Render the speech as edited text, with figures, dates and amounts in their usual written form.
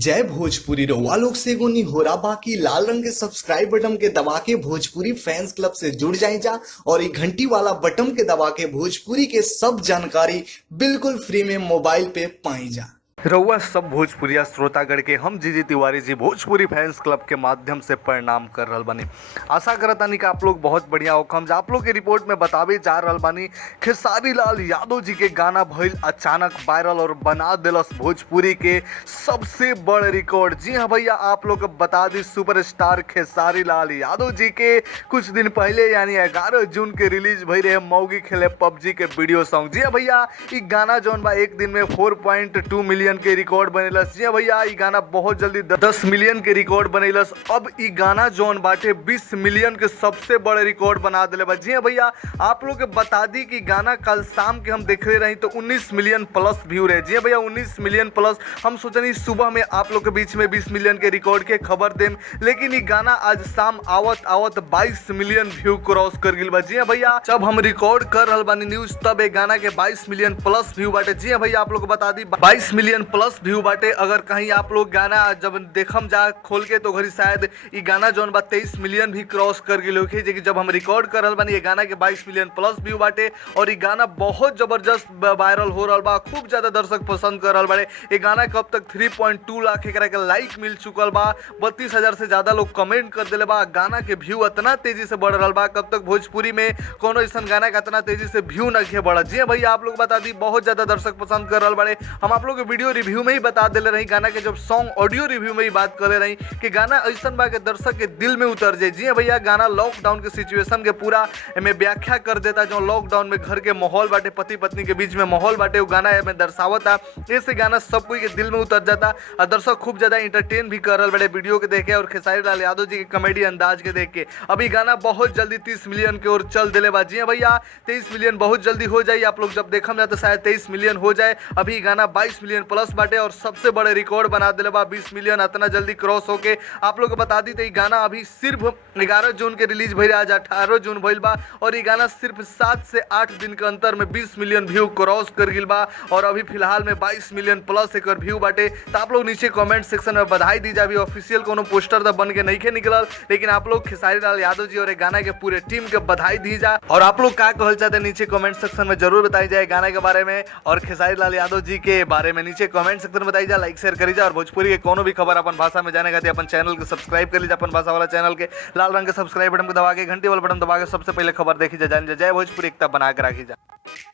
जय भोजपुरी रउआ लोग से एगो निहोरा बाकी लाल रंग के सब्सक्राइब बटन के दबा के भोजपुरी फैंस क्लब से जुड़ जाए जा और ये घंटी वाला बटन के दबा के भोजपुरी के सब जानकारी बिल्कुल फ्री में मोबाइल पे पाई जा। रउआ सब भोजपुरिया श्रोतागण के हम जीजी तिवारी जी भोजपुरी फैंस क्लब के माध्यम से प्रणाम कर रहल बानी। आशा करतानी कि आप लोग बहुत बढ़िया हो। हम आप लोग के रिपोर्ट में बतावे जा रहल बानी खेसारी लाल यादव जी के गाना भइल अचानक वायरल और बना दिलस भोजपुरी के सबसे बड़ रिकॉर्ड। जी हाँ भैया, आप लोग बता दी सुपरस्टार खेसारी लाल यादव जी के कुछ दिन पहले यानी 11 जून के रिलीज भई रहे मौगी खेले पबजी के वीडियो सॉन्ग। जी हाँ भैया, ई गाना जौन बा एक दिन में 4.2 मिलियन के रिकॉर्ड बनेलस। जी भैया, ई गाना बहुत जल्दी 10 मिलियन के रिकॉर्ड बनेलस। अब ई गाना जौन बाटे 20 मिलियन के सबसे बड़े रिकॉर्ड बना दिले बा। जी भैया, आप लोग के बता दी कि गाना कल शाम के हम देखले रही तो 19 मिलियन प्लस व्यू रहे। जी भैया, 19 मिलियन प्लस। हम सोचनी सुबह में आप लोग के बीच में 20 मिलियन के रिकॉर्ड के खबर देम, लेकिन ई गाना आज शाम आवत आवत 22 मिलियन व्यू क्रॉस कर गिल बा। जी भैया, जब हम रिकॉर्ड कर रहल बानी न्यूज तब ए गाना के 22 मिलियन प्लस व्यू बाटे। जी भैया, आप लोग को बता दी 22 मिलियन प्लस व्यू बाटे। अगर कहीं आप लोग गाना जब देखम जा खोल के तो घरी शायद ई गाना जौन बा 23 मिलियन भी क्रॉस कर गिल होखे। जे कि जब हम रिकॉर्ड कर रहल बानी ये गाना के 22 मिलियन प्लस व्यू बाटे और ई गाना बहुत जबरदस्त वायरल हो रहल बा। खूब ज्यादा दर्शक पसंद कर रहल बाड़े। ये गाना के अब तक 3.2 लाख एकरा के लाइक मिल चुकल बा। 32,000 से ज्यादा लोग कमेंट कर दिले बा। गाना के व्यू इतना तेजी से बढ़ रहल बा, कब तक भोजपुरी में कोनो ऐसा गाना का इतना तेजी से व्यू न के बढ़ा। जी भैया, आप लोग बता दी बहुत ज्यादा दर्शक पसंद कर रहल बाड़े। हम आप लोग के वीडियो रिव्यू में ही बता दिले रही, गाना के जब सॉन्ग ऑडियो रिव्यू में ही बात कर रही कि गाना ऐसा बा के दर्शक के दिल में उतर जाए। जी भैया, गाना लॉकडाउन के सिचुएशन के पूरा में व्याख्या कर देता। जो लॉकडाउन में घर के माहौल बाटे, पति पत्नी के बीच में माहौल बाटे, वो गाना में दर्शावता। ऐसे गाना सब कोई के दिल में उतर जाता और दर्शक खूब ज्यादा इंटरटेन भी कर रहे बड़े वीडियो के देखे और खेसारी लाल यादव जी के कॉमेडी अंदाज के देख के। अभी गाना बहुत जल्दी 30 मिलियन की ओर चल दिले बा। जी भैया, 23 मिलियन बहुत जल्दी हो जाए। आप लोग जब देखम जाए तो शायद 23 मिलियन हो जाए। अभी गाना 22 मिलियन प्लस बाटे और सबसे बड़े रिकॉर्ड बना दिले बा। 20 मिलियन इतना जल्दी क्रॉस होके आप लोग को बता दी तो ये गाना अभी सिर्फ 11 जून के रिलीज भइल, आज 18 जून भइल बा और ये गाना सिर्फ 7 से 8 दिन के अंतर में 20 मिलियन व्यू क्रॉस कर गिल बा और अभी फिलहाल में 22 मिलियन प्लस एक व्यू बाटे। तो आप लोग नीचे कमेंट सेक्शन में बधाई दीजिए। अभी ऑफिशियल कोनो पोस्टर तो बन के नहीं के निकलल, लेकिन आप लोग खेसारी लाल यादव जी और गाना के पूरे टीम के बधाई दीजिए। और आप लोग क्या कहल चाहते हैं नीचे कमेंट सेक्शन में जरूर बताई जाए गाना के बारे में और खेसारी लाल यादव जी के बारे में नीचे कमेंट सेक्शन में बताई जाए। लाइक शेयर करी जाए और भोजपुरी के कोनो भी खबर अपन भाषा में जाने खातिर अपन चैनल के सब्सक्राइब कर लीजिए। अपन भाषा वाला चैनल के लाल रंग के सब्सक्राइब बटन को दबा के घंटी वाला बटन दबा के सबसे पहले खबर देखी जाए। जय भोजपुरी एकता बना के राखी जाए।